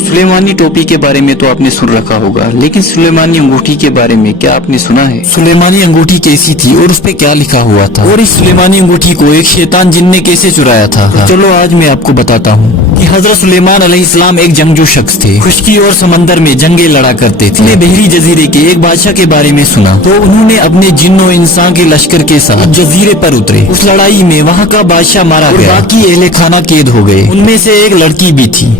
सुलेमानी टोपी के बारे में तो आपने सुन रखा होगा, लेकिन सुलेमानी अंगूठी के बारे में क्या आपने सुना है? सुलेमानी अंगूठी कैसी थी और उस पे क्या लिखा हुआ था, और इस सुलेमानी अंगूठी को एक शैतान जिन ने कैसे चुराया था? तो चलो आज मैं आपको बताता हूँ कि हजरत सुलेमान अलैहिस्सलाम एक जंगजू शख्स थे। खुश्की और समंदर में जंगे लड़ा करते थे। बहरी जजीरे के एक बादशाह के बारे में सुना तो उन्होंने अपने जिन्नो इंसान के लश्कर के साथ जजीरे पर उतरे। उस लड़ाई में वहाँ का बादशाह मारा गया, बाकी अहले खाना कैद हो गए। उनमें से एक लड़की भी थी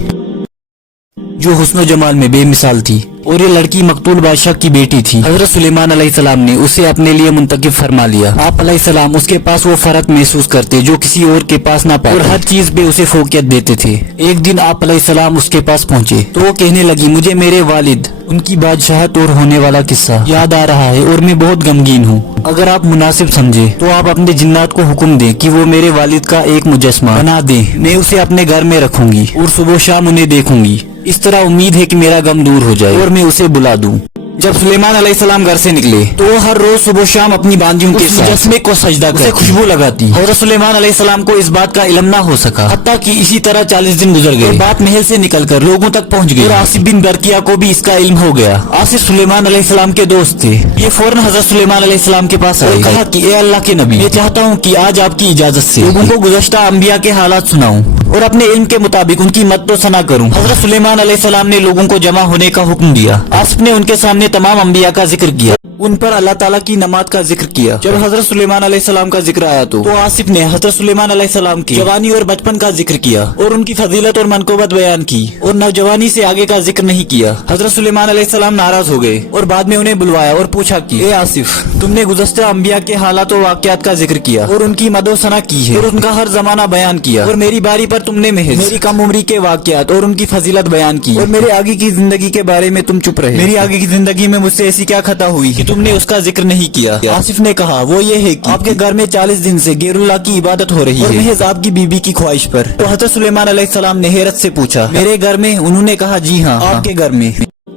जो हुस्नो जमाल में बेमिसाल थी, और ये लड़की मकतूल बादशाह की बेटी थी। हजरत सुलेमान अलैहिस्सलाम ने उसे अपने लिए मुंतखब फरमा लिया। आप अलैहिस्सलाम उसके पास वो फर्क महसूस करते जो किसी और के पास ना पाते, और हर चीज पे उसे फोकियत देते थे। एक दिन आप अलैहिस्सलाम उसके पास पहुंचे तो वो कहने लगी, मुझे मेरे वालिद, उनकी बादशाहत और होने वाला किस्सा याद आ रहा है और मैं बहुत गमगीन हूँ। अगर आप मुनासिब समझे तो आप अपने जिन्नात को हुक्म दें कि वो मेरे वालिद का एक मुजस्मा बना दें। मैं उसे अपने घर में रखूंगी और सुबह शाम उन्हें देखूंगी। इस तरह उम्मीद है कि मेरा गम दूर हो जाए और मैं उसे बुला दूं। जब सुलेमान अलैहिस्सलाम घर से निकले तो वो हर रोज सुबह शाम अपनी बांदियों के मुजस्मे को सजदा करके खुशबू लगाती। हज़रत सुलेमान अलैहिस्सलाम को इस बात का इल्म ना हो सका, हत्ता कि इसी तरह 40 दिन गुजर गए। बात महल से निकलकर लोगों तक पहुंच गई और आसिफ बिन बरकिया को भी इसका इल्म हो गया। आसिफ सुलेमान अलैहिस्सलाम के दोस्त थे। ये फौरन हज़रत सुलेमान अलैहिस्सलाम के पास आए और कहा कि ए अल्लाह के नबी, मैं चाहता हूँ कि आज आपकी इजाजत से लोगों को गुज़श्ता अंबिया के हालात सुनाऊं और अपने इल्म के मुताबिक उनकी मदद सना करूं। हज़रत सुलेमान अलैहिस्सलाम ने लोगों को जमा होने का हुक्म दिया। आसिफ ने उनके सामने तमाम अंबिया का जिक्र किया, उन पर अल्लाह ताला की नमाज का जिक्र किया। जब हजरत सुलेमान अलैहिस्सलाम का जिक्र आया तो आसिफ ने हजरत सुलेमान अलैहिस्सलाम की जवानी और बचपन का जिक्र किया और उनकी फजीलत और मनकोबत बयान की, और नौजवानी से आगे का जिक्र नहीं किया। हजरत सुलेमान अलैहिस्सलाम नाराज हो गए और बाद में उन्हें बुलवाया और पूछा कि ए आसिफ, तुमने गुज़श्ता अंबिया के हालात और वाक़यात का जिक्र किया और उनकी मदो सना की है और उनका हर जमाना बयान किया, और मेरी बारी पर तुमने महज मेरी कम उम्री के वाक़यात और उनकी फजीलत बयान की, और मेरे आगे की जिंदगी के बारे में तुम चुप रहे। मेरी आगे की जिंदगी में मुझसे ऐसी क्या खता हुई कि तुमने उसका जिक्र नहीं किया? आसिफ ने कहा, वो ये है कि आपके घर में 40 दिन से गैरुल्लाह की इबादत हो रही है, महज आपकी बीबी की ख्वाहिश पर। तो हज़रत सुलेमान अलैहिस्सलाम ने हैरत से पूछा, मेरे घर में? उन्होंने कहा, जी हाँ, आपके घर में।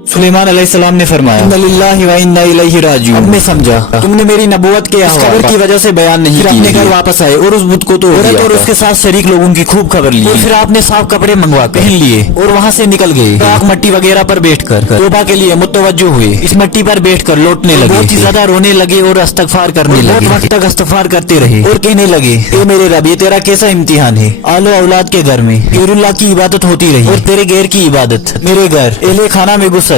सुलेमान अलैहिस्सलाम ने फरमाया, इन्ना लिल्लाहि व इन्ना इलैहि राजिऊन। अब मैं समझा तुमने मेरी नबुवत के खबर की वजह से बयान नहीं किया। अपने घर वापस आए और उस बुत को तोड़ दिया और उसके साथ शरीक लोगों की खूब खबर ली। फिर आपने साफ कपड़े मंगवा पहन लिए और वहाँ से निकल गए। आग मट्टी वगैरह पर बैठकर तौबा के लिए मुतवज्जो हुए। इस मट्टी पर बैठकर लौटने लगे, बहुत ही ज्यादा रोने लगे और इस्तगफार करने लगे। बहुत वक्त तक इस्तगफार करते रहे और कहने लगे, ए मेरे रब, ये तेरा कैसा इम्तिहान है? आलो औलाद के घर में गैरुल्लाह की इबादत होती रही और तेरे गैर की इबादत। मेरे घर एहले खाना में गुस्सा